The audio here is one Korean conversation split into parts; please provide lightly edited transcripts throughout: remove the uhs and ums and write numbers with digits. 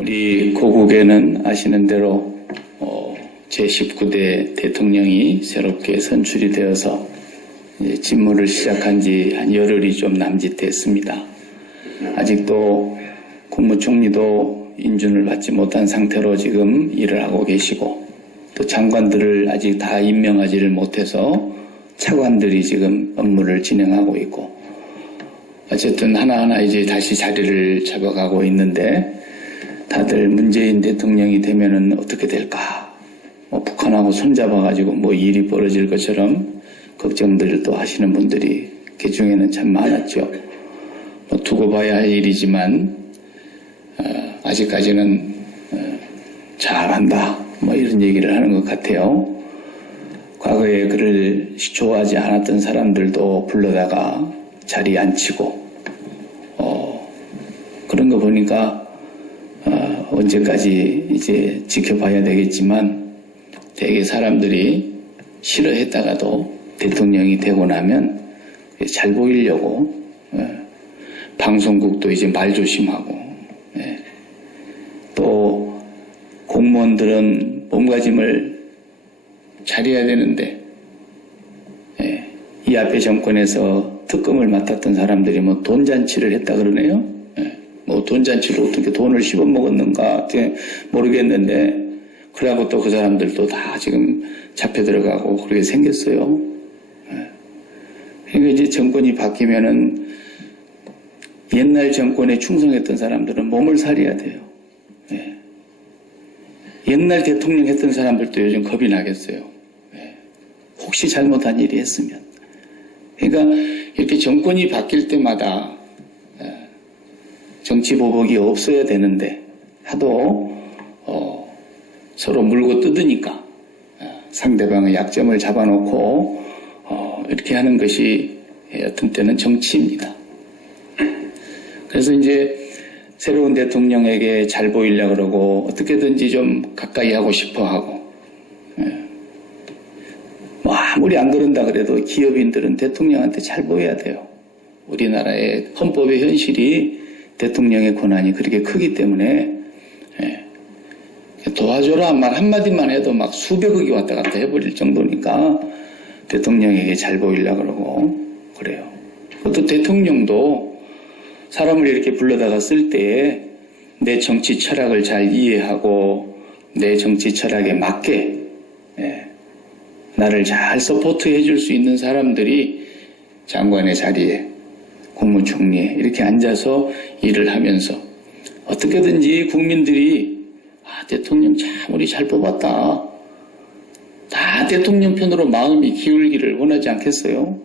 우리 고국에는 아시는 대로 제19대 대통령이 새롭게 선출이 되어서 직무를 시작한 지 한 열흘이 좀 남짓됐습니다. 아직도 국무총리도 인준을 받지 못한 상태로 지금 일을 하고 계시고, 또 장관들을 아직 다 임명하지를 못해서 차관들이 지금 업무를 진행하고 있고, 어쨌든 하나하나 이제 다시 자리를 잡아가고 있는데, 다들 문재인 대통령이 되면은 어떻게 될까? 북한하고 손잡아가지고 일이 벌어질 것처럼 걱정들을 또 하시는 분들이 그 중에는 참 많았죠. 두고 봐야 할 일이지만 아직까지는 잘한다 이런 얘기를 하는 것 같아요. 과거에 그를 좋아하지 않았던 사람들도 불러다가 자리에 앉히고 그런 거 보니까 언제까지 이제 지켜봐야 되겠지만, 되게 사람들이 싫어했다가도 대통령이 되고 나면 잘 보이려고 방송국도 이제 말 조심하고, 또 공무원들은 몸가짐을 잘해야 되는데, 이 앞에 정권에서 특검을 맡았던 사람들이 돈잔치를 했다 그러네요. 돈잔치로 어떻게 돈을 씹어먹었는가 모르겠는데, 그래갖고 또 그 사람들도 다 지금 잡혀 들어가고 그렇게 생겼어요. 그러니까 이제 정권이 바뀌면은 옛날 정권에 충성했던 사람들은 몸을 사려야 돼요. 옛날 대통령 했던 사람들도 요즘 겁이 나겠어요. 혹시 잘못한 일이 했으면. 그러니까 이렇게 정권이 바뀔 때마다 정치 보복이 없어야 되는데, 하도 서로 물고 뜯으니까 상대방의 약점을 잡아놓고 이렇게 하는 것이 어떤 때는 정치입니다. 그래서 이제 새로운 대통령에게 잘 보이려고 그러고 어떻게든지 좀 가까이 하고 싶어 하고, 아무리 안 그런다 그래도 기업인들은 대통령한테 잘 보여야 돼요. 우리나라의 헌법의 현실이 대통령의 권한이 그렇게 크기 때문에 도와줘라 말 한마디만 해도 수백억이 왔다 갔다 해버릴 정도니까 대통령에게 잘 보이려고 그러고 그래요. 또 대통령도 사람을 이렇게 불러다가 쓸 때에 내 정치 철학을 잘 이해하고 내 정치 철학에 맞게 나를 잘 서포트해 줄 수 있는 사람들이 장관의 자리에, 국무총리에 이렇게 앉아서 일을 하면서 어떻게든지 국민들이 대통령 참 우리 잘 뽑았다, 다 대통령 편으로 마음이 기울기를 원하지 않겠어요?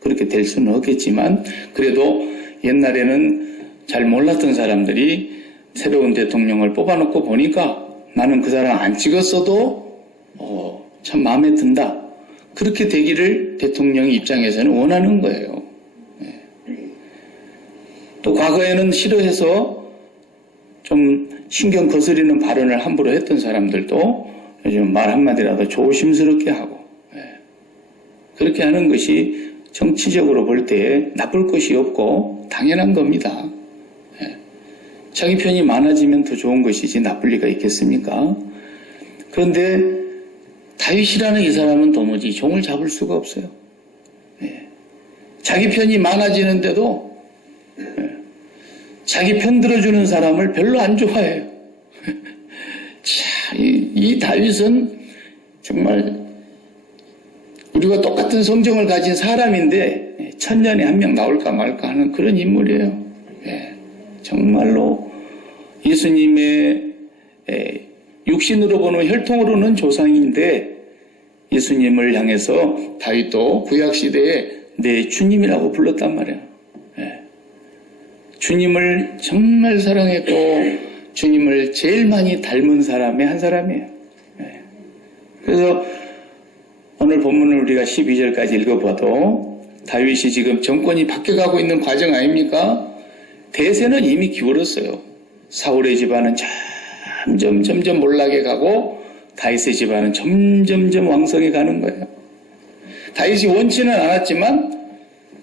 그렇게 될 수는 없겠지만, 그래도 옛날에는 잘 몰랐던 사람들이 새로운 대통령을 뽑아놓고 보니까 나는 그 사람 안 찍었어도 참 마음에 든다, 그렇게 되기를 대통령 입장에서는 원하는 거예요. 또 과거에는 싫어해서 좀 신경 거스리는 발언을 함부로 했던 사람들도 요즘 말 한마디라도 조심스럽게 하고, 그렇게 하는 것이 정치적으로 볼 때 나쁠 것이 없고 당연한 겁니다. 자기 편이 많아지면 더 좋은 것이지 나쁠 리가 있겠습니까? 그런데 다윗이라는 이 사람은 도무지 종을 잡을 수가 없어요. 자기 편이 많아지는데도 자기 편 들어주는 사람을 별로 안 좋아해요. 자, 이 다윗은 정말 우리가 똑같은 성정을 가진 사람인데 천년에 한 명 나올까 말까 하는 그런 인물이에요. 정말로 예수님의 육신으로 보는 혈통으로는 조상인데, 예수님을 향해서 다윗도 구약시대에 내 주님이라고 불렀단 말이에요. 주님을 정말 사랑했고 주님을 제일 많이 닮은 사람의 한 사람이에요. 그래서 오늘 본문을 우리가 12절까지 읽어봐도 다윗이 지금 정권이 바뀌어가고 있는 과정 아닙니까? 대세는 이미 기울었어요. 사울의 집안은 점점 몰락해 가고 다윗의 집안은 점점 왕성해 가는 거예요. 다윗이 원치는 않았지만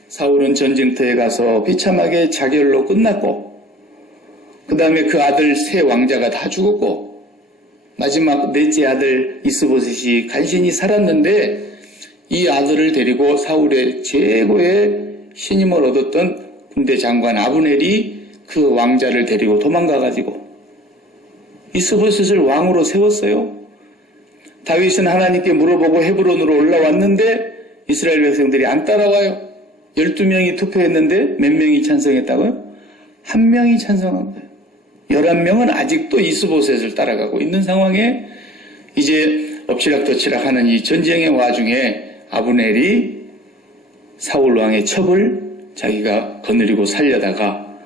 사울은 전쟁터에 가서 비참하게 자결로 끝났고, 그 다음에 그 아들 세 왕자가 다 죽었고 마지막 넷째 아들 이스보셋이 간신히 살았는데 이 아들을 데리고 사울의 최고의 신임을 얻었던 군대 장관 아브넬이 그 왕자를 데리고 도망가가지고 이스보셋을 왕으로 세웠어요. 다윗은 하나님께 물어보고 헤브론으로 올라왔는데 이스라엘 백성들이 안 따라와요. 12명이 투표했는데 몇 명이 찬성했다고요? 1명이 찬성한 거예요. 11명은 아직도 이스보셋을 따라가고 있는 상황에 이제 엎치락뒤치락 하는 이 전쟁의 와중에 아브넬이 사울 왕의 첩을 자기가 거느리고 살려다가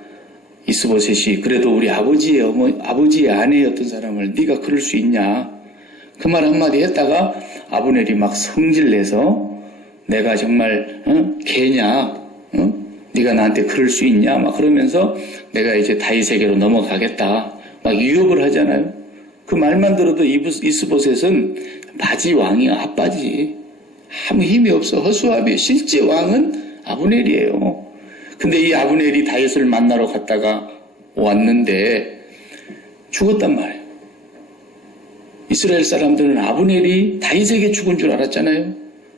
이스보셋이 그래도 우리 아버지의 아내였던 사람을 네가 그럴 수 있냐 그 말 한마디 했다가 아브넬이 막 성질내서 내가 정말 개냐 네가 나한테 그럴 수 있냐 막 그러면서 내가 이제 다윗에게로 넘어가겠다 막 유혹을 하잖아요. 그 말만 들어도 이스보셋은 바지 왕이야. 핫바지. 아무 힘이 없어. 허수아비. 실제 왕은 아브넬이에요. 근데 이 아브넬이 다윗을 만나러 갔다가 왔는데 죽었단 말이에요. 이스라엘 사람들은 아브넬이 다윗에게 죽은 줄 알았잖아요.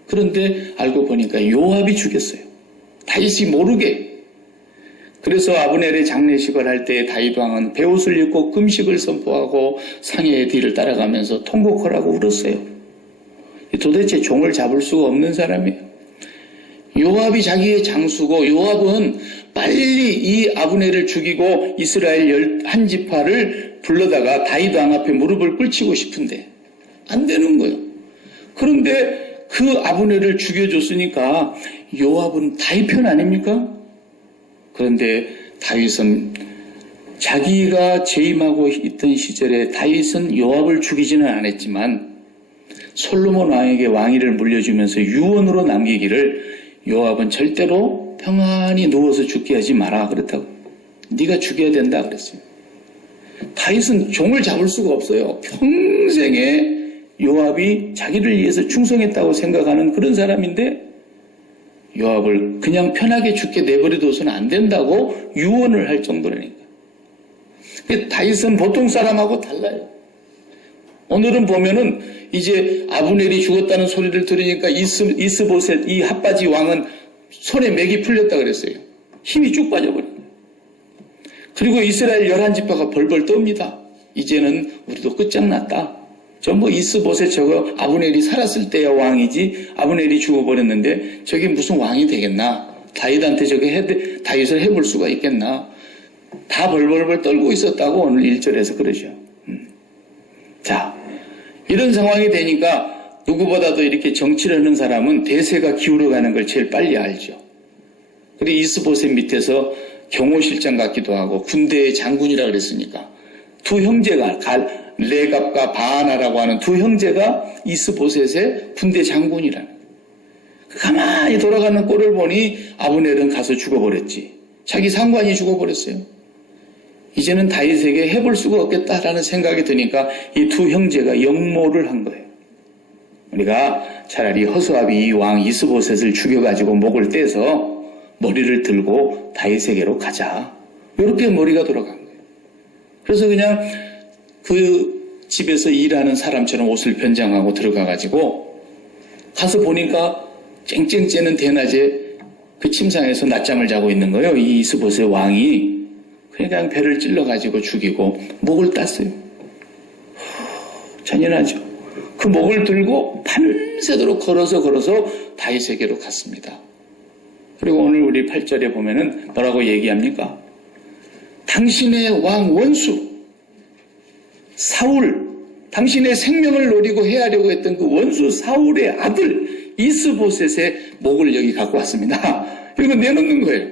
그런데 알고 보니까 요압이 죽였어요. 다윗이 모르게. 그래서 아브넬의 장례식을 할 때 다윗 왕은 베옷을 입고 금식을 선포하고 상해의 뒤를 따라가면서 통곡하라고 울었어요. 도대체 종을 잡을 수가 없는 사람이에요. 요압이 자기의 장수고 요압은 빨리 이 아브넬을 죽이고 이스라엘 11지파를 불러다가 다윗 왕 앞에 무릎을 꿇치고 싶은데 안 되는 거예요. 그런데 그 아브넬을 죽여줬으니까 요압은 다윗 편 아닙니까? 그런데 다윗은 자기가 재임하고 있던 시절에 다윗은 요압을 죽이지는 않았지만 솔로몬 왕에게 왕위를 물려주면서 유언으로 남기기를 요압은 절대로 평안히 누워서 죽게 하지 마라 그랬다고. 네가 죽여야 된다 그랬어요. 다윗은 종을 잡을 수가 없어요. 평생에 요압이 자기를 위해서 충성했다고 생각하는 그런 사람인데 요압을 그냥 편하게 죽게 내버려둬서는 안 된다고 유언을 할 정도라니까. 다윗은 보통 사람하고 달라요. 오늘은 보면은 이제 아브넬이 죽었다는 소리를 들으니까 이스보셋 이 핫바지 왕은 손에 맥이 풀렸다 그랬어요. 힘이 쭉 빠져버려요. 그리고 이스라엘 11지파가 벌벌 떱니다. 이제는 우리도 끝장났다. 전부 이스보셋 저거 아브넬이 살았을 때야 왕이지 아브넬이 죽어버렸는데 저게 무슨 왕이 되겠나. 다윗한테 저게 다윗을 해볼 수가 있겠나. 다 벌벌벌 떨고 있었다고 오늘 1절에서 그러죠. 자, 이런 상황이 되니까 누구보다도 이렇게 정치를 하는 사람은 대세가 기울어가는 걸 제일 빨리 알죠. 그리고 이스보셋 밑에서 경호실장 같기도 하고 군대의 장군이라 그랬으니까 두 형제가 레갑과 바하나라고 하는 두 형제가 이스보셋의 군대 장군이라는 거예요. 가만히 돌아가는 꼴을 보니 아브넬은 가서 죽어버렸지. 자기 상관이 죽어버렸어요. 이제는 다윗에게 해볼 수가 없겠다라는 생각이 드니까 이 두 형제가 역모를 한 거예요. 우리가 차라리 허수아비 이 왕 이스보셋을 죽여가지고 목을 떼서 머리를 들고 다윗에게로 가자. 이렇게 머리가 돌아간 거예요. 그래서 그냥 그 집에서 일하는 사람처럼 옷을 변장하고 들어가가지고 가서 보니까 쨍쨍 쬐는 대낮에 그 침상에서 낮잠을 자고 있는 거예요. 이 이스보셋 왕이. 그냥 배를 찔러가지고 죽이고 목을 땄어요. 잔인하죠. 그 목을 들고 밤새도록 걸어서 다윗에게로 갔습니다. 그리고 오늘 우리 8절에 보면은 뭐라고 얘기합니까? 당신의 왕 원수 사울, 당신의 생명을 노리고 해하려고 했던 그 원수 사울의 아들 이스보셋의 목을 여기 갖고 왔습니다. 이거 내놓는 거예요.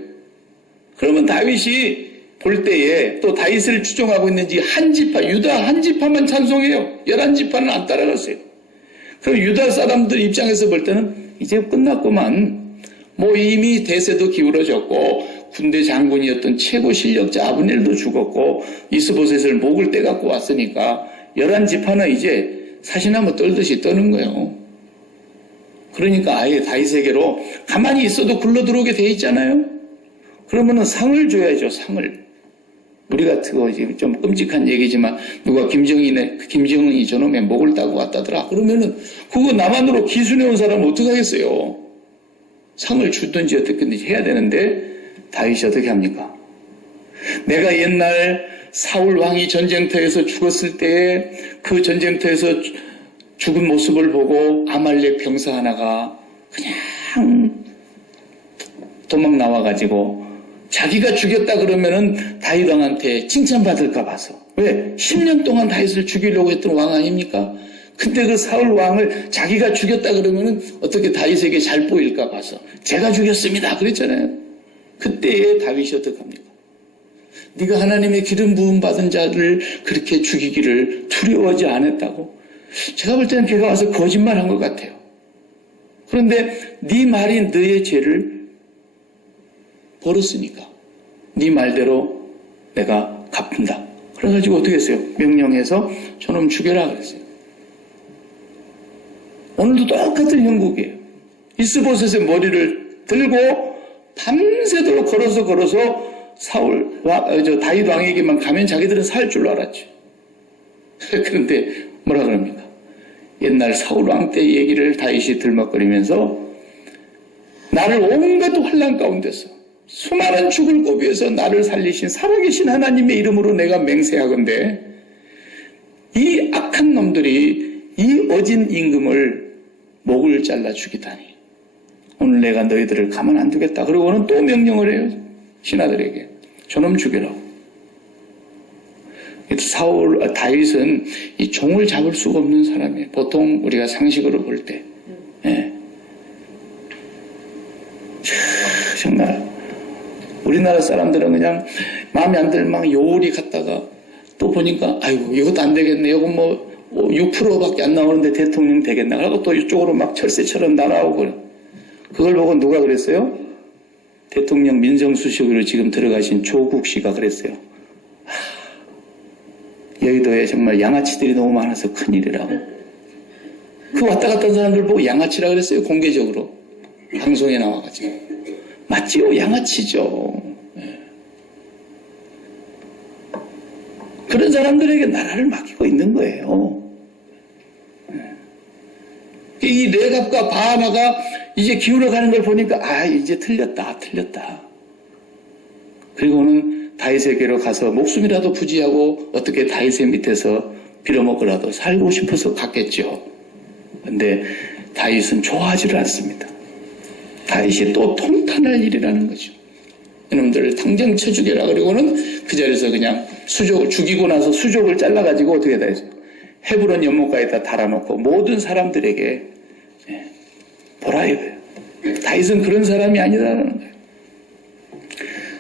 그러면 다윗이 볼 때에 또 다윗을 추종하고 있는지 한 지파, 유다 한 지파만 찬송해요. 11지파는 안 따라갔어요. 그럼 유다 사람들 입장에서 볼 때는 이제 끝났구만. 뭐 이미 대세도 기울어졌고 군대 장군이었던 최고 실력자 아브넬도 죽었고 이스보셋을 목을 떼갖고 왔으니까 11지파는 이제 사시나무 떨듯이 떠는 거예요. 그러니까 아예 다윗에게로 가만히 있어도 굴러 들어오게 돼 있잖아요. 그러면은 상을 줘야죠. 상을. 우리 같은 지금 좀 끔찍한 얘기지만 누가 김정은이 저놈의 목을 따고 왔다더라. 그러면은 그거 남한으로 기순해 온 사람은 어떡하겠어요? 상을 주든지 어떻게든지 해야 되는데 다윗이 어떻게 합니까? 내가 옛날 사울 왕이 전쟁터에서 죽었을 때 그 전쟁터에서 죽은 모습을 보고 아말렉 병사 하나가 그냥 도망 나와가지고 자기가 죽였다 그러면은 다윗 왕한테 칭찬받을까 봐서. 왜? 10년 동안 다윗을 죽이려고 했던 왕 아닙니까? 근데 그 사울 왕을 자기가 죽였다 그러면은 어떻게 다윗에게 잘 보일까 봐서 제가 죽였습니다 그랬잖아요. 그때에 다윗이 어떻게 합니까? 네가 하나님의 기름 부음 받은 자를 그렇게 죽이기를 두려워하지 않았다고? 제가 볼 때는 걔가 와서 거짓말한 것 같아요. 그런데 네 말이 너의 죄를 벌었으니까 네 말대로 내가 갚는다. 그래가지고 어떻게 했어요? 명령해서 저놈 죽여라 그랬어요. 오늘도 똑같은 형국이에요. 이스보셋의 머리를 들고 밤새도록 걸어서 다윗 왕에게만 가면 자기들은 살 줄 알았죠. 그런데 뭐라 그럽니까? 옛날 사울 왕 때 얘기를 다윗이 들먹거리면서 나를 온갖 환난 가운데서 수많은 죽을 고비에서 나를 살리신 살아계신 하나님의 이름으로 내가 맹세하건대 이 악한 놈들이 이 어진 임금을 목을 잘라 죽이다니 오늘 내가 너희들을 가만 안 두겠다. 그리고는 또 명령을 해요. 신하들에게 저놈 죽여라. 다윗은 이 종을 잡을 수가 없는 사람이에요. 보통 우리가 상식으로 볼 때. 예. 정말 우리나라 사람들은 그냥 마음에 안 들면 막 요리 갔다가 또 보니까 아이고 이것도 안 되겠네. 이거 뭐 6%밖에 안 나오는데 대통령 되겠나. 그러고 또 이쪽으로 막 철새처럼 날아오고 그걸 보고 누가 그랬어요? 대통령 민정수석으로 지금 들어가신 조국 씨가 그랬어요. 여의도에 정말 양아치들이 너무 많아서 큰일이라고. 그 왔다 갔다 한 사람들 보고 양아치라 그랬어요. 공개적으로. 방송에 나와가지고. 맞지요? 양아치죠. 네. 그런 사람들에게 나라를 맡기고 있는 거예요. 네. 이 레갑과 바하나가 이제 기울어가는 걸 보니까 이제 틀렸다. 그리고는 다윗에게로 가서 목숨이라도 부지하고 어떻게 다윗의 밑에서 빌어먹으라도 살고 싶어서 갔겠죠. 그런데 다윗은 좋아하지를 않습니다. 다윗이 또 통탄할 일이라는 거죠. 이놈들을 당장 쳐 죽여라. 그리고는 그 자리에서 그냥 죽이고 나서 수족을 잘라가지고 어떻게 다 했어요? 헤브론 연못가에다 달아놓고 모든 사람들에게 보라 이거예요. 다윗은 그런 사람이 아니라는 거예요.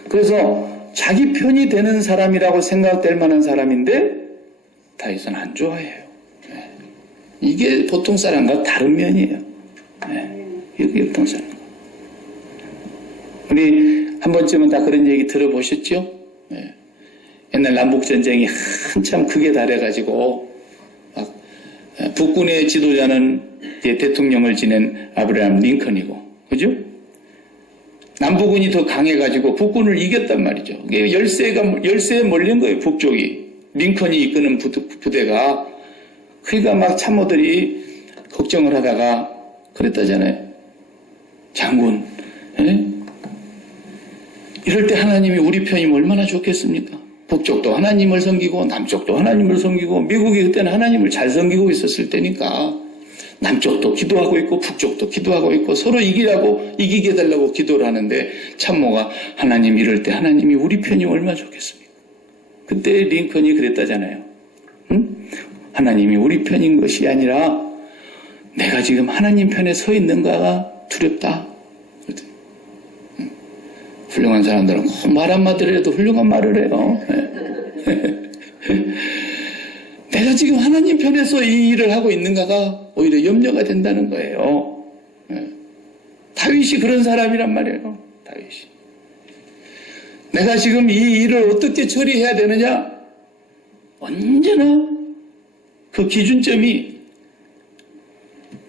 그래서 자기 편이 되는 사람이라고 생각될 만한 사람인데 다윗은 안 좋아해요. 이게 보통 사람과 다른 면이에요. 이게 보통 사람. 우리 한 번쯤은 다 그런 얘기 들어보셨죠? 옛날 남북전쟁이 한참 극에 달해가지고 북군의 지도자는 대통령을 지낸 아브라함 링컨이고, 그죠? 남부군이 더 강해가지고 북군을 이겼단 말이죠. 열세에 몰린 거예요, 북쪽이. 링컨이 이끄는 부대가. 그러니까 막 참모들이 걱정을 하다가 그랬다잖아요. 장군, 이럴 때 하나님이 우리 편이면 얼마나 좋겠습니까? 북쪽도 하나님을 섬기고 남쪽도 하나님을 섬기고 미국이 그때는 하나님을 잘 섬기고 있었을 때니까 남쪽도 기도하고 있고 북쪽도 기도하고 있고 서로 이기게 해달라고 기도를 하는데 참모가 하나님 이럴 때 하나님이 우리 편이면 얼마나 좋겠습니까? 그때 링컨이 그랬다잖아요. 하나님이 우리 편인 것이 아니라 내가 지금 하나님 편에 서 있는가가 두렵다. 훌륭한 사람들은 말 한마디를 해도 훌륭한 말을 해요. 내가 지금 하나님 편에서 이 일을 하고 있는가가 오히려 염려가 된다는 거예요. 다윗이 그런 사람이란 말이에요. 다윗이. 내가 지금 이 일을 어떻게 처리해야 되느냐? 언제나 그 기준점이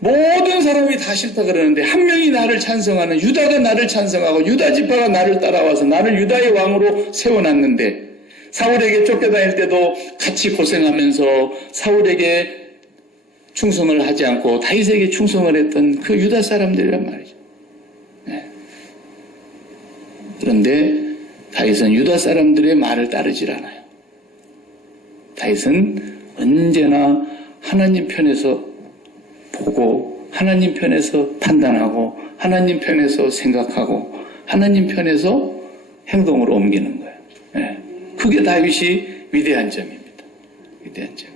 모든 사람이 다 싫다 그러는데 한 명이 나를 찬성하는 유다가 나를 찬성하고 유다 지파가 나를 따라와서 나를 유다의 왕으로 세워놨는데 사울에게 쫓겨다닐 때도 같이 고생하면서 사울에게 충성을 하지 않고 다윗에게 충성을 했던 그 유다 사람들이란 말이죠. 네. 그런데 다윗은 유다 사람들의 말을 따르질 않아요. 다윗은 언제나 하나님 편에서 보고 하나님 편에서 판단하고 하나님 편에서 생각하고 하나님 편에서 행동으로 옮기는 거예요. 네. 그게 다윗이 위대한 점입니다. 위대한 점.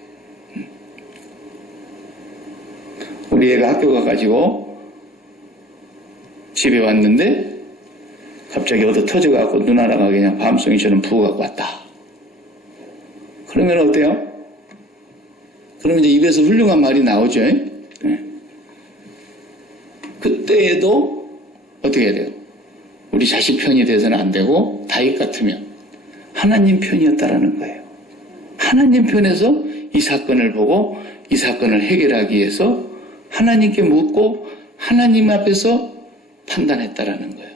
우리 애가 학교 가가지고 집에 왔는데 갑자기 어디 터져갖고 누나라가 그냥 밤송이처럼 부어갖고 왔다. 그러면 어때요? 그러면 이제 입에서 훌륭한 말이 나오죠. 네. 그때에도 어떻게 해야 돼요? 우리 자식 편이 돼서는 안 되고 다윗 같으면 하나님 편이었다라는 거예요. 하나님 편에서 이 사건을 보고 이 사건을 해결하기 위해서 하나님께 묻고 하나님 앞에서 판단했다라는 거예요.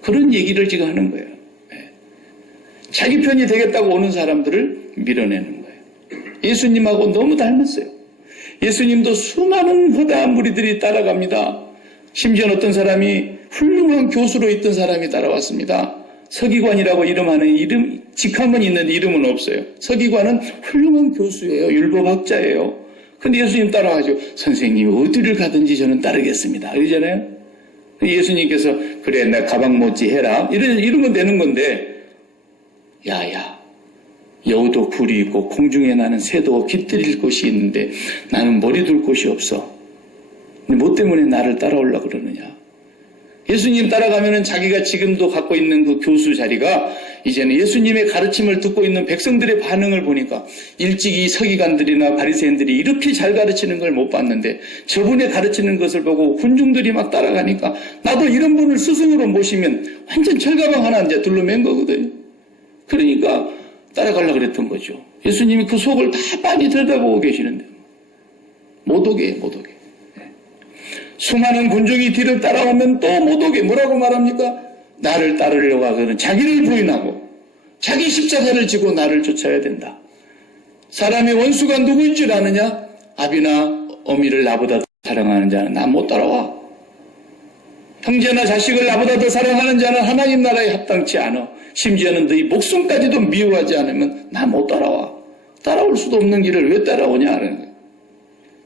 그런 얘기를 지금 하는 거예요. 네. 자기 편이 되겠다고 오는 사람들을 밀어내는 거예요. 예수님하고 너무 닮았어요. 예수님도 수많은 허다한 무리들이 따라갑니다. 심지어 어떤 사람이 훌륭한 교수로 있던 사람이 따라왔습니다. 서기관이라고 이름, 직함은 있는데 이름은 없어요. 서기관은 훌륭한 교수예요. 율법학자예요. 근데 예수님 따라가죠. 선생님 어디를 가든지 저는 따르겠습니다. 그러잖아요. 예수님께서 그래 나 가방 못지 해라. 이러면 되는 건데 야야 여우도 굴이 있고 공중에 나는 새도 깃들일 곳이 있는데 나는 머리 둘 곳이 없어. 뭐 때문에 나를 따라오려고 그러느냐. 예수님 따라가면은 자기가 지금도 갖고 있는 그 교수 자리가 이제는 예수님의 가르침을 듣고 있는 백성들의 반응을 보니까 일찍이 서기관들이나 바리새인들이 이렇게 잘 가르치는 걸 못 봤는데 저분의 가르치는 것을 보고 군중들이 막 따라가니까 나도 이런 분을 스승으로 모시면 완전 철가방 하나 이제 둘러맨 거거든요. 그러니까 따라가려고 그랬던 거죠. 예수님이 그 속을 다 빤히 들여다보고 계시는데 못 오게. 수많은 군중이 뒤를 따라오면 또 못 오게. 뭐라고 말합니까? 나를 따르려고 하거든. 자기를 부인하고 자기 십자가를 지고 나를 쫓아야 된다. 사람의 원수가 누구인 줄 아느냐? 아비나 어미를 나보다 더 사랑하는 자는 나 못 따라와. 형제나 자식을 나보다 더 사랑하는 자는 하나님 나라에 합당치 않아. 심지어는 너희 목숨까지도 미워하지 않으면 나 못 따라와. 따라올 수도 없는 길을 왜 따라오냐 하는 거예요.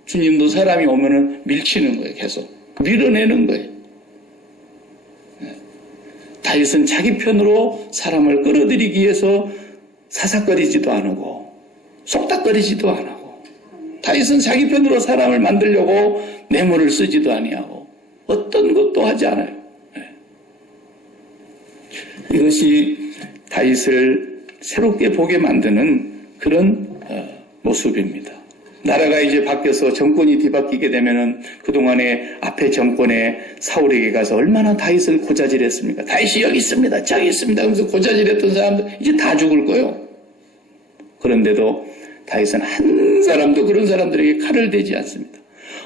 주님도 사람이 오면은 밀치는 거예요. 계속 밀어내는 거예요. 다윗은 자기 편으로 사람을 끌어들이기 위해서 사삭거리지도 않고 속닥거리지도 않고 다윗은 자기 편으로 사람을 만들려고 뇌물을 쓰지도 아니하고 어떤 것도 하지 않아요. 이것이 다윗을 새롭게 보게 만드는 그런 모습입니다. 나라가 이제 바뀌어서 정권이 뒤바뀌게 되면은 그동안에 앞에 정권에 사울에게 가서 얼마나 다윗을 고자질했습니까? 다윗이 여기 있습니다. 저기 있습니다. 하면서 고자질했던 사람들 이제 다 죽을 거예요. 그런데도 다윗은 한 사람도 그런 사람들에게 칼을 대지 않습니다.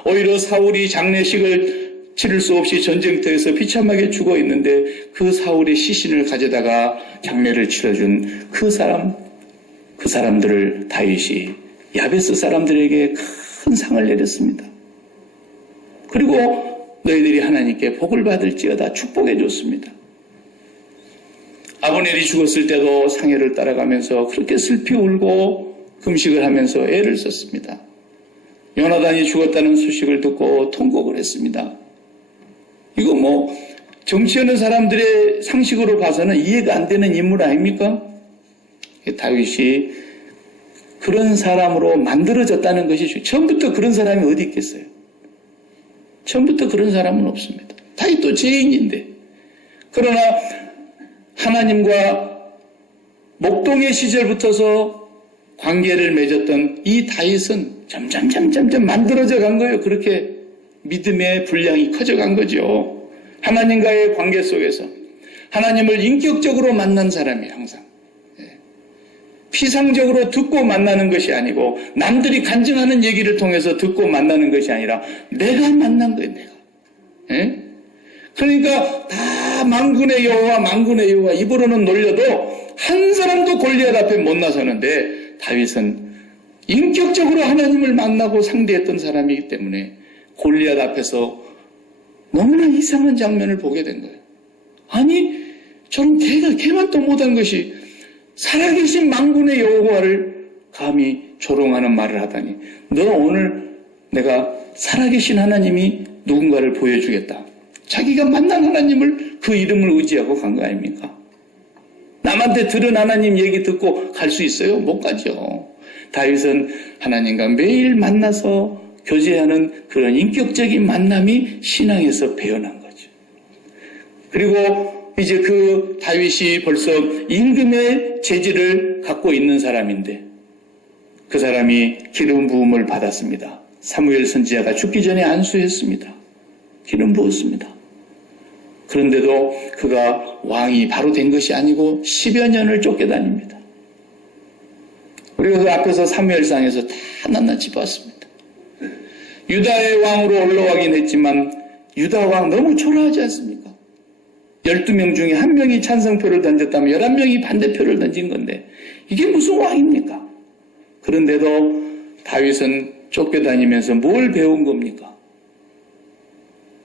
오히려 사울이 장례식을 치를 수 없이 전쟁터에서 비참하게 죽어 있는데 그 사울의 시신을 가져다가 장례를 치러준 그 사람들을 다윗이 야베스 사람들에게 큰 상을 내렸습니다. 그리고 너희들이 하나님께 복을 받을지어다 축복해 줬습니다. 아브넬이 죽었을 때도 상해를 따라가면서 그렇게 슬피 울고 금식을 하면서 애를 썼습니다. 요나단이 죽었다는 소식을 듣고 통곡을 했습니다. 이거 뭐 정치하는 사람들의 상식으로 봐서는 이해가 안 되는 인물 아닙니까? 다윗이 그런 사람으로 만들어졌다는 것이 처음부터 그런 사람이 어디 있겠어요? 처음부터 그런 사람은 없습니다. 다윗도 죄인인데 그러나 하나님과 목동의 시절부터서 관계를 맺었던 이 다윗은 점점 만들어져 간 거예요. 그렇게 믿음의 분량이 커져간 거죠. 하나님과의 관계 속에서 하나님을 인격적으로 만난 사람이 항상 피상적으로 듣고 만나는 것이 아니고 남들이 간증하는 얘기를 통해서 듣고 만나는 것이 아니라 내가 만난 거예요. 내가. 그러니까 다 만군의 여호와 입으로는 놀려도 한 사람도 골리앗 앞에 못 나서는데 다윗은 인격적으로 하나님을 만나고 상대했던 사람이기 때문에 골리앗 앞에서 너무나 이상한 장면을 보게 된 거예요. 아니 저런 개만도 못한 것이 살아계신 만군의 여호와를 감히 조롱하는 말을 하다니, 너 오늘 내가 살아계신 하나님이 누군가를 보여주겠다. 자기가 만난 하나님을 그 이름을 의지하고 간 거 아닙니까? 남한테 들은 하나님 얘기 듣고 갈 수 있어요? 못 가죠. 다윗은 하나님과 매일 만나서 교제하는 그런 인격적인 만남이 신앙에서 배어난 거죠. 그리고 이제 그 다윗이 벌써 임금의 재질을 갖고 있는 사람인데 그 사람이 기름 부음을 받았습니다. 사무엘 선지자가 죽기 전에 안수했습니다. 기름 부었습니다. 그런데도 그가 왕이 바로 된 것이 아니고 10여 년을 쫓겨다닙니다. 우리가 그 앞에서 사무엘상에서 다 낱낱이 봤습니다. 유다의 왕으로 올라가긴 했지만 유다 왕 너무 초라하지 않습니까? 12명 중에 1명이 찬성표를 던졌다면 11명이 반대표를 던진 건데 이게 무슨 왕입니까? 그런데도 다윗은 쫓겨다니면서 뭘 배운 겁니까?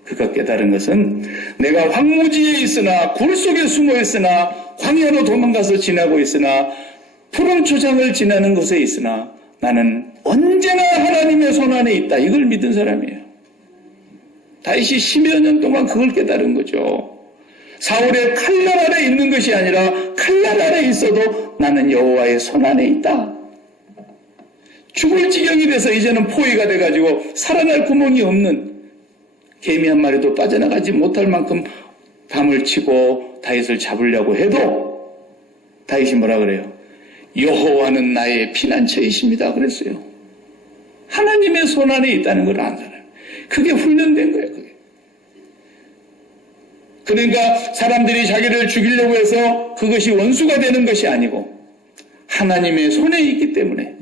그가 깨달은 것은 내가 황무지에 있으나 굴 속에 숨어 있으나 광야로 도망가서 지나고 있으나 푸른 초장을 지나는 곳에 있으나 나는 언제나 하나님의 손안에 있다. 이걸 믿은 사람이에요. 다윗이 10여 년 동안 그걸 깨달은 거죠. 사울의 칼날 아래 있는 것이 아니라 칼날 아래 있어도 나는 여호와의 손안에 있다. 죽을 지경이 돼서 이제는 포위가 돼가지고 살아날 구멍이 없는 개미 한 마리도 빠져나가지 못할 만큼 담을 치고 다윗을 잡으려고 해도 다윗이 뭐라 그래요? 여호와는 나의 피난처이십니다. 그랬어요. 하나님의 손안에 있다는 걸 안 살아요. 그게 훈련된 거예요. 그게. 그러니까 사람들이 자기를 죽이려고 해서 그것이 원수가 되는 것이 아니고 하나님의 손에 있기 때문에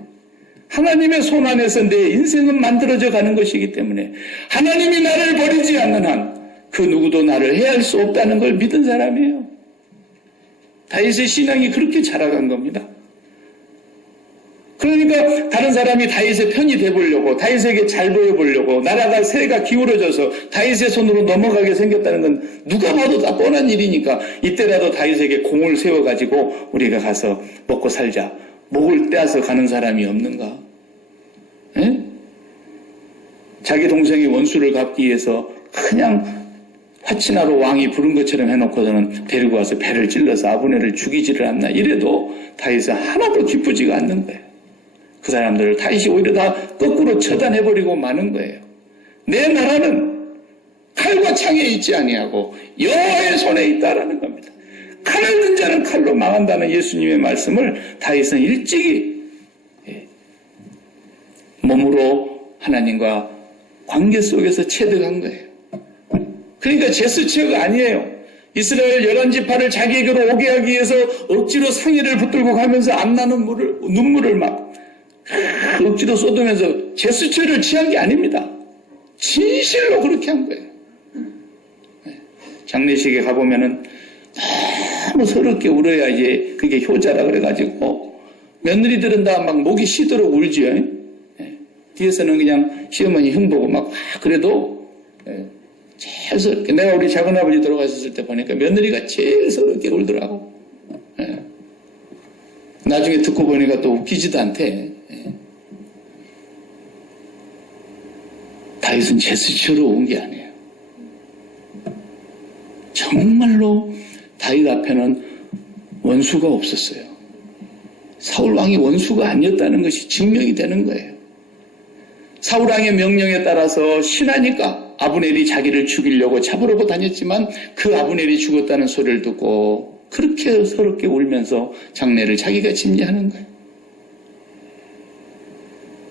하나님의 손 안에서 내 인생은 만들어져 가는 것이기 때문에 하나님이 나를 버리지 않는 한 그 누구도 나를 해할 수 없다는 걸 믿은 사람이에요. 다윗의 신앙이 그렇게 자라간 겁니다. 그러니까 다른 사람이 다윗의 편이 돼보려고 다윗에게 잘 보여보려고 나라가 세가 기울어져서 다윗의 손으로 넘어가게 생겼다는 건 누가 봐도 다 뻔한 일이니까 이때라도 다윗에게 공을 세워가지고 우리가 가서 먹고 살자. 목을 떼어서 가는 사람이 없는가? 에? 자기 동생이 원수를 갚기 위해서 그냥 화친하러 왕이 부른 것처럼 해놓고서는 데리고 와서 배를 찔러서 아브넬을 죽이지를 않나. 이래도 다윗은 하나도 기쁘지가 않는 거예요. 그 사람들을 다윗이 오히려 다 거꾸로 처단해버리고 마는 거예요. 내 나라는 칼과 창에 있지 아니하고 여호와의 손에 있다라는 겁니다. 칼을 든 자는 칼로 망한다는 예수님의 말씀을 다윗은 일찍이 몸으로 하나님과 관계 속에서 체득한 거예요. 그러니까 제스처가 아니에요. 이스라엘 11지파를 자기에게로 오게 하기 위해서 억지로 상의를 붙들고 가면서 안 나는 눈물을 막 억지로 쏟으면서 제스처를 취한 게 아닙니다. 진실로 그렇게 한 거예요. 장례식에 가보면은 너무 서럽게 울어야 이제 그게 효자라 그래가지고 며느리들은 다 막 목이 쉬도록 울지요. 뒤에서는 그냥 시어머니 흉보고 막 그래도 제일 서럽게, 내가 우리 작은아버지 돌아가셨을 때 보니까 며느리가 제일 서럽게 울더라고. 나중에 듣고 보니까 또 웃기지도 않대. 다윗은 제스처로 온 게 아니에요. 정말로 다윗 앞에는 원수가 없었어요. 사울왕이 원수가 아니었다는 것이 증명이 되는 거예요. 사울왕의 명령에 따라서 신하니까 아브넬이 자기를 죽이려고 잡으려고 다녔지만 그 아브넬이 죽었다는 소리를 듣고 그렇게 서럽게 울면서 장례를 자기가 집례하는 거예요.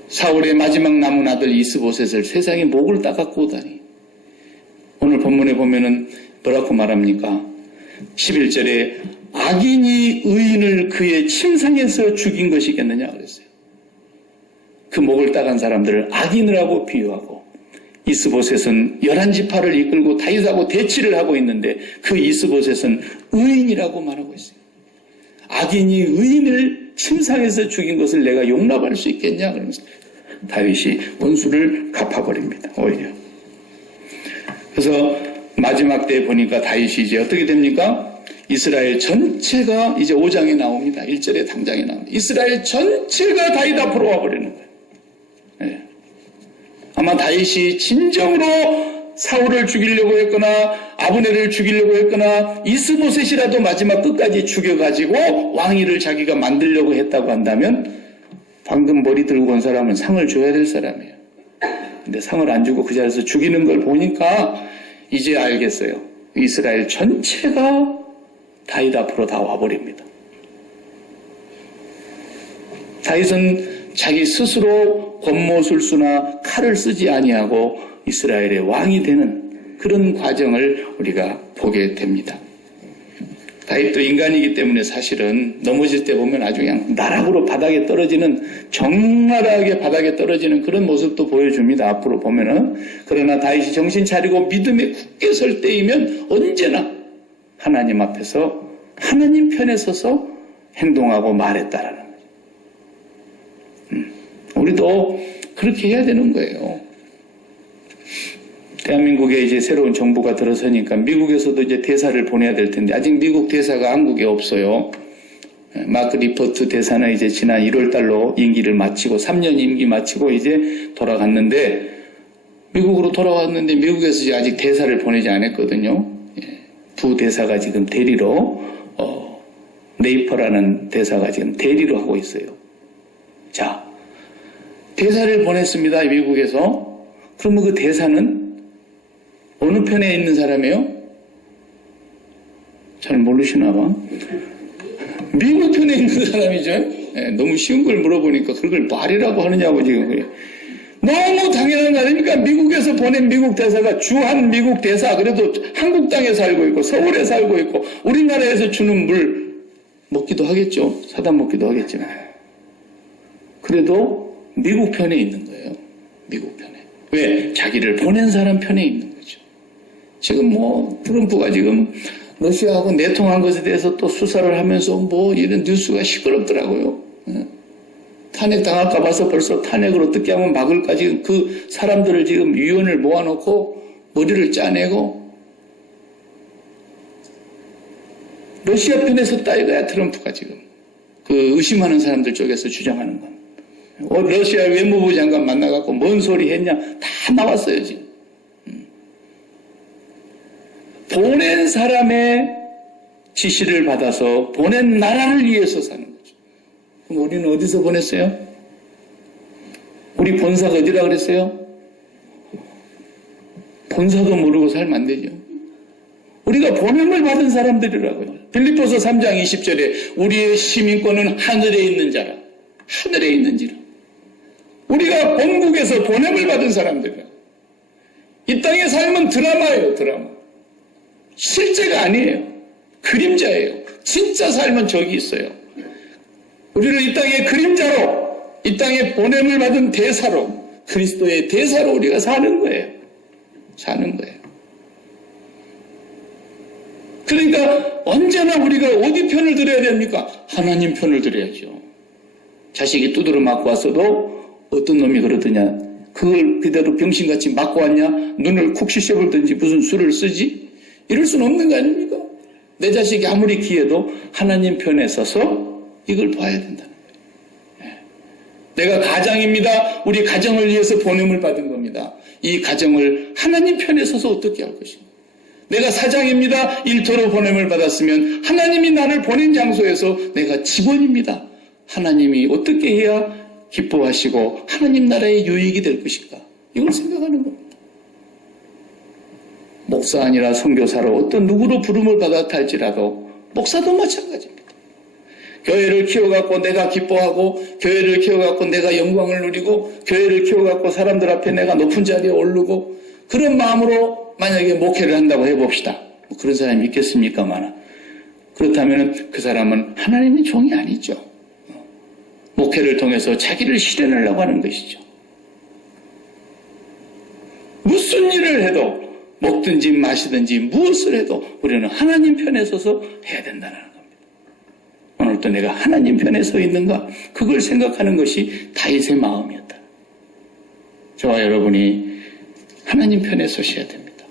사울의 마지막 남은 아들 이스보셋을 세상에 목을 따갖고 오다니. 오늘 본문에 보면은 뭐라고 말합니까? 11절에 악인이 의인을 그의 침상에서 죽인 것이겠느냐 그랬어요. 그 목을 따간 사람들을 악인이라고 비유하고 이스보셋은 11지파를 이끌고 다윗하고 대치를 하고 있는데 그 이스보셋은 의인이라고 말하고 있어요. 악인이 의인을 침상에서 죽인 것을 내가 용납할 수 있겠냐? 그러면서 다윗이 원수를 갚아버립니다. 오히려. 그래서 마지막 때 보니까 다윗이 이제 어떻게 됩니까? 이스라엘 전체가 이제 5장에 나옵니다. 1절에 당장에 나옵니다. 이스라엘 전체가 다윗 앞으로 와버리는 거예요. 네. 아마 다윗이 진정으로 사울을 죽이려고 했거나 아브넬을 죽이려고 했거나 이스보셋이라도 마지막 끝까지 죽여가지고 왕위를 자기가 만들려고 했다고 한다면 방금 머리 들고 온 사람은 상을 줘야 될 사람이에요. 근데 상을 안 주고 그 자리에서 죽이는 걸 보니까 이제 알겠어요. 이스라엘 전체가 다윗 앞으로 다 와버립니다. 다윗은 자기 스스로 권모술수나 칼을 쓰지 아니하고 이스라엘의 왕이 되는 그런 과정을 우리가 보게 됩니다. 다윗도 인간이기 때문에 사실은 넘어질 때 보면 아주 그냥 나락으로 바닥에 떨어지는, 적나라하게 바닥에 떨어지는 그런 모습도 보여줍니다. 앞으로 보면은. 그러나 다윗이 정신 차리고 믿음에 굳게 설 때이면 언제나 하나님 앞에서 하나님 편에 서서 행동하고 말했다라는 거죠. 우리도 그렇게 해야 되는 거예요. 대한민국에 이제 새로운 정부가 들어서니까 미국에서도 이제 대사를 보내야 될 텐데 아직 미국 대사가 한국에 없어요. 마크 리포트 대사는 이제 지난 1월 달로 임기를 마치고 3년 임기 마치고 이제 돌아갔는데 미국으로 돌아왔는데 미국에서 이제 아직 대사를 보내지 않았거든요. 부대사가 지금 대리로 네이퍼라는 대사가 지금 대리로 하고 있어요. 자, 대사를 보냈습니다. 미국에서. 그러면 그 대사는 어느 편에 있는 사람이에요? 잘 모르시나 봐. 미국 편에 있는 사람이죠. 네, 너무 쉬운 걸 물어보니까 그걸 말이라고 하느냐고 지금 그래요. 너무 당연한 거 아닙니까? 미국에서 보낸 미국 대사가 주한 미국 대사, 그래도 한국 땅에 살고 있고 서울에 살고 있고 우리나라에서 주는 물 먹기도 하겠죠. 사다 먹기도 하겠지만. 그래도 미국 편에 있는 거예요. 미국 편에. 왜? 자기를 보낸 사람 편에 있는 거죠. 지금 트럼프가 지금 러시아하고 내통한 것에 대해서 또 수사를 하면서 이런 뉴스가 시끄럽더라고요. 탄핵 당할까 봐서 벌써 탄핵을 어떻게 하면 막을까 지금 그 사람들을 지금 위원을 모아놓고 머리를 짜내고 러시아 편에 섰다 이거야. 트럼프가 지금 그 의심하는 사람들 쪽에서 주장하는 건 러시아 외무부 장관 만나갖고 뭔 소리 했냐 다 나왔어요 지금. 보낸 사람의 지시를 받아서 보낸 나라를 위해서 사는 거죠. 그럼 우리는 어디서 보냈어요? 우리 본사가 어디라 그랬어요? 본사도 모르고 살면 안 되죠. 우리가 보냄을 받은 사람들이라고요. 빌립보서 3장 20절에 우리의 시민권은 하늘에 있는 자라. 하늘에 있는지라. 우리가 본국에서 보냄을 받은 사람들이라. 이 땅의 삶은 드라마예요. 드라마. 실제가 아니에요. 그림자예요. 진짜 삶은 저기 있어요. 우리를 이 땅의 그림자로, 이 땅에 보냄을 받은 대사로, 그리스도의 대사로 우리가 사는 거예요. 사는 거예요. 그러니까 언제나 우리가 어디 편을 들어야 됩니까? 하나님 편을 들어야죠. 자식이 두드러 맞고 왔어도 어떤 놈이 그러더냐, 그걸 그대로 병신같이 맞고 왔냐, 눈을 쿡 쑤셔볼든지 무슨 수를 쓰지? 이럴 수는 없는 거 아닙니까? 내 자식이 아무리 귀해도 하나님 편에 서서 이걸 봐야 된다는 거예요. 내가 가장입니다. 우리 가정을 위해서 보냄을 받은 겁니다. 이 가정을 하나님 편에 서서 어떻게 할 것인가? 내가 사장입니다. 일터로 보냄을 받았으면 하나님이 나를 보낸 장소에서 내가 직원입니다. 하나님이 어떻게 해야 기뻐하시고 하나님 나라의 유익이 될 것인가? 이걸 생각하는 겁니다. 목사 아니라 선교사로 어떤 누구로 부름을 받았다 할지라도 목사도 마찬가지입니다. 교회를 키워갖고 내가 기뻐하고 교회를 키워갖고 내가 영광을 누리고 교회를 키워갖고 사람들 앞에 내가 높은 자리에 오르고 그런 마음으로 만약에 목회를 한다고 해봅시다. 그런 사람이 있겠습니까마나. 그렇다면 그 사람은 하나님의 종이 아니죠. 목회를 통해서 자기를 실현하려고 하는 것이죠. 무슨 일을 해도 먹든지 마시든지 무엇을 해도 우리는 하나님 편에 서서 해야 된다는 겁니다. 오늘 오늘도 내가 하나님 편에 서 있는가? 그걸 생각하는 것이 다윗의 마음이었다. 저와 여러분이 하나님 편에 서셔야 됩니다.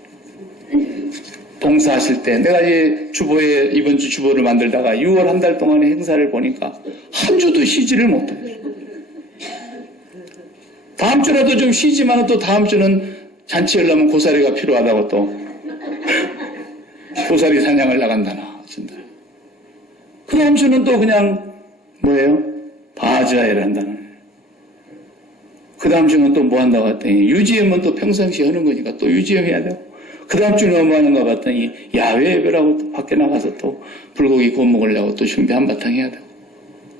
봉사하실 때 내가 이번 주 주보를 만들다가 6월 한 달 동안의 행사를 보니까 한 주도 쉬지를 못해요. 다음 주라도 좀 쉬지만 또 다음 주는 잔치하려면 고사리가 필요하다고 또 고사리 사냥을 나간다나 진짜. 그 다음 주는 또 그냥 뭐예요? 바하즈아이를 한다는. 그 다음 주는 또 뭐 한다고 했더니 유지엠은 또 평상시에 하는 거니까 또 유지엠 해야 되고, 그 다음 주는 뭐 하는가 봤더니 야외 예배라고 또 밖에 나가서 또 불고기 구워 먹으려고 또 준비 한바탕 해야 되고,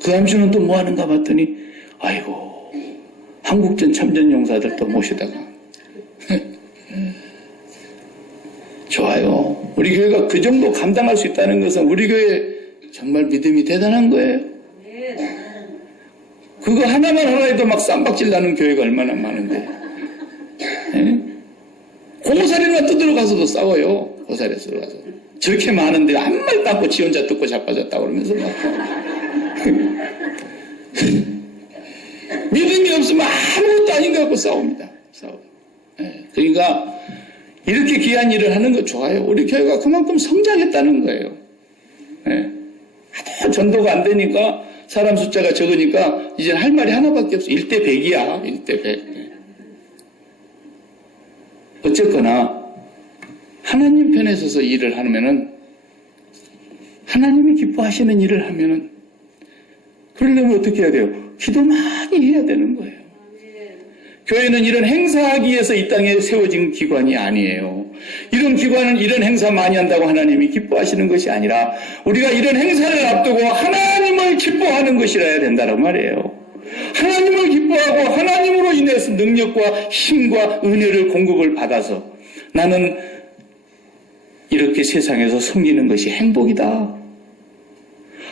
그 다음 주는 또 뭐 하는가 봤더니 아이고 한국전 참전용사들 또 모시다가 좋아요. 우리 교회가 그 정도 감당할 수 있다는 것은 우리 교회 정말 믿음이 대단한 거예요. 그거 하나만 하나에도 막 쌈박질 나는 교회가 얼마나 많은데. 고사리만 뜯으러 가서도 싸워요. 고사리에서 가서. 저렇게 많은데 아무 말도 않고 지 혼자 뜯고 자빠졌다 그러면서 막. 믿음이 없으면 아무것도 아닌 것 같고 싸웁니다. 싸워. 그러니까 이렇게 귀한 일을 하는 거 좋아요. 우리 교회가 그만큼 성장했다는 거예요. 하도 전도가 안 되니까 사람 숫자가 적으니까 이제 할 말이 하나밖에 없어. 1대 100이야. 1대 100. 어쨌거나 하나님 편에 서서 일을 하면은, 하나님이 기뻐하시는 일을 하면은, 그러려면 어떻게 해야 돼요? 기도 많이 해야 되는 거예요. 교회는 이런 행사하기 위해서 이 땅에 세워진 기관이 아니에요. 이런 기관은 이런 행사 많이 한다고 하나님이 기뻐하시는 것이 아니라 우리가 이런 행사를 앞두고 하나님을 기뻐하는 것이라야 된다는 말이에요. 하나님을 기뻐하고 하나님으로 인해서 능력과 힘과 은혜를 공급을 받아서 나는 이렇게 세상에서 섬기는 것이 행복이다.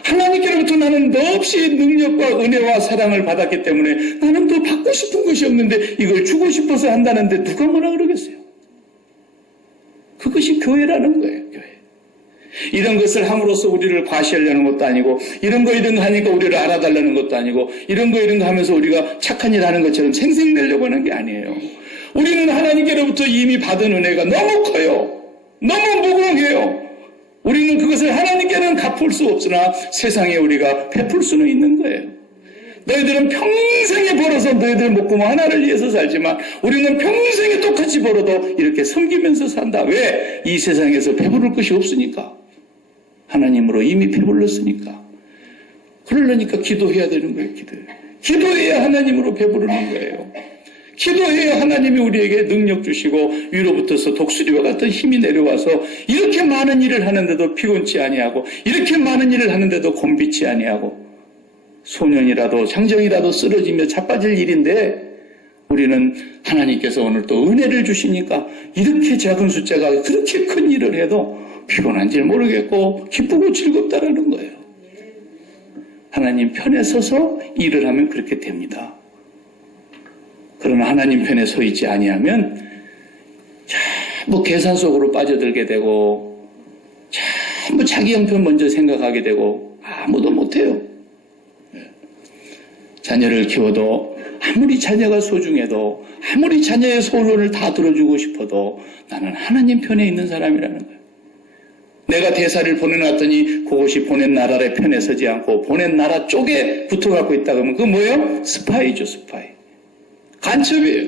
하나님께로부터 나는 넋이 능력과 은혜와 사랑을 받았기 때문에 나는 더 받고 싶은 것이 없는데 이걸 주고 싶어서 한다는데 누가 뭐라 그러겠어요? 그것이 교회라는 거예요. 교회. 이런 것을 함으로써 우리를 과시하려는 것도 아니고, 이런 거 하니까 우리를 알아달라는 것도 아니고, 이런 거 하면서 우리가 착한 일 하는 것처럼 생색내려고 하는 게 아니에요. 우리는 하나님께로부터 이미 받은 은혜가 너무 커요. 너무 무궁해요. 우리는 그것을 하나님께는 갚을 수 없으나 세상에 우리가 베풀 수는 있는 거예요. 너희들은 평생에 벌어서 너희들 먹고 하나를 위해서 살지만 우리는 평생에 똑같이 벌어도 이렇게 섬기면서 산다. 왜? 이 세상에서 배부를 것이 없으니까. 하나님으로 이미 배불렀으니까. 그러려니까 기도해야 되는 거예요. 기도해야 하나님으로 배부르는 거예요. 기도해야 하나님이 우리에게 능력 주시고 위로부터서 독수리와 같은 힘이 내려와서 이렇게 많은 일을 하는데도 피곤치 아니하고, 이렇게 많은 일을 하는데도 곤비치 아니하고, 소년이라도 장정이라도 쓰러지며 자빠질 일인데 우리는 하나님께서 오늘 또 은혜를 주시니까 이렇게 작은 숫자가 그렇게 큰 일을 해도 피곤한지 모르겠고 기쁘고 즐겁다라는 거예요. 하나님 편에 서서 일을 하면 그렇게 됩니다. 그러나 하나님 편에 서 있지 아니하면 전부 계산 속으로 빠져들게 되고 전부 자기 형편 먼저 생각하게 되고 아무도 못해요. 자녀를 키워도 아무리 자녀가 소중해도 아무리 자녀의 소원을 다 들어주고 싶어도 나는 하나님 편에 있는 사람이라는 거예요. 내가 대사를 보내놨더니 그것이 보낸 나라의 편에 서지 않고 보낸 나라 쪽에 붙어갖고 있다 그러면 그건 뭐예요? 스파이죠, 스파이. 간첩이에요.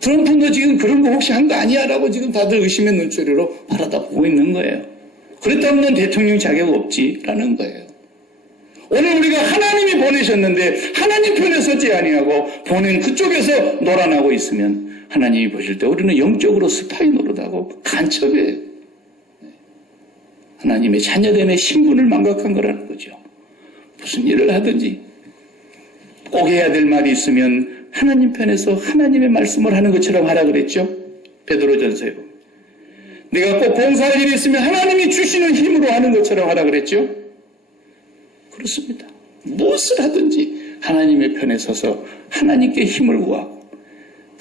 트럼프도 지금 그런 거 혹시 한 거 아니야? 라고 지금 다들 의심의 눈초리로 바라다보고 있는 거예요. 그렇다면 대통령 자격 없지라는 거예요. 오늘 우리가 하나님이 보내셨는데 하나님 편에 서지 아니하고 보낸 그쪽에서 놀아나고 있으면 하나님이 보실 때 우리는 영적으로 스파이 노릇하고 간첩이에요. 하나님의 자녀됨의 신분을 망각한 거라는 거죠. 무슨 일을 하든지 꼭 해야 될 말이 있으면 하나님 편에서 하나님의 말씀을 하는 것처럼 하라 그랬죠. 베드로전서에 보면. 내가 꼭 봉사할 일이 있으면 하나님이 주시는 힘으로 하는 것처럼 하라 그랬죠. 그렇습니다. 무엇을 하든지 하나님의 편에 서서 하나님께 힘을 구하고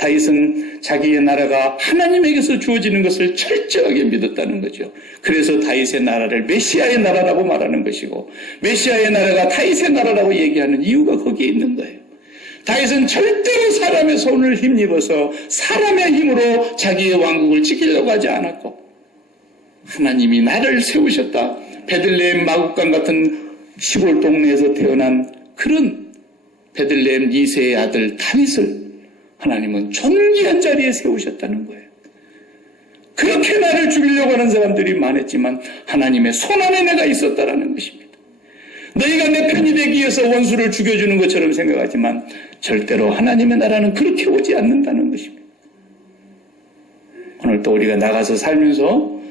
다윗은 자기의 나라가 하나님에게서 주어지는 것을 철저하게 믿었다는 거죠. 그래서 다윗의 나라를 메시아의 나라라고 말하는 것이고, 메시아의 나라가 다윗의 나라라고 얘기하는 이유가 거기에 있는 거예요. 다윗은 절대로 사람의 손을 힘입어서 사람의 힘으로 자기의 왕국을 지키려고 하지 않았고, 하나님이 나를 세우셨다. 베들레헴 마국간 같은 시골 동네에서 태어난 그런 베들레헴 이새의 아들 다윗을 하나님은 존귀한 자리에 세우셨다는 거예요. 그렇게 나를 죽이려고 하는 사람들이 많았지만 하나님의 손안에 내가 있었다라는 것입니다. 너희가 내 편이 되기 위해서 원수를 죽여주는 것처럼 생각하지만 절대로 하나님의 나라는 그렇게 오지 않는다는 것입니다. 오늘 또 우리가 나가서 살면서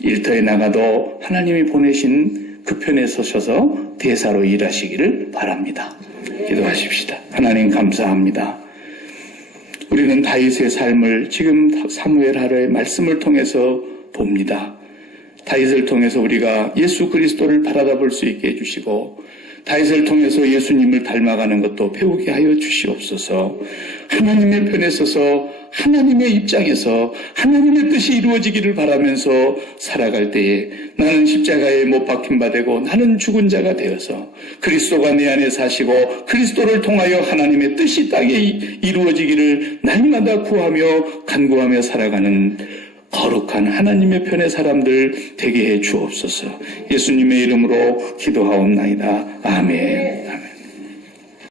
일터에 나가도 하나님이 보내신 그 편에 서셔서 대사로 일하시기를 바랍니다. 기도하십시다. 하나님 감사합니다. 우리는 다윗의 삶을 지금 사무엘 하루의 말씀을 통해서 봅니다. 다윗을 통해서 우리가 예수 그리스도를 바라다 볼 수 있게 해주시고, 다윗을 통해서 예수님을 닮아가는 것도 배우게 하여 주시옵소서. 하나님의 편에 서서 하나님의 입장에서 하나님의 뜻이 이루어지기를 바라면서 살아갈 때에 나는 십자가에 못 박힌 바 되고 나는 죽은 자가 되어서 그리스도가 내 안에 사시고 그리스도를 통하여 하나님의 뜻이 땅에 이루어지기를 날마다 구하며 간구하며 살아가는 거룩한 하나님의 편의 사람들 되게 해 주옵소서. 예수님의 이름으로 기도하옵나이다. 아멘. 아멘.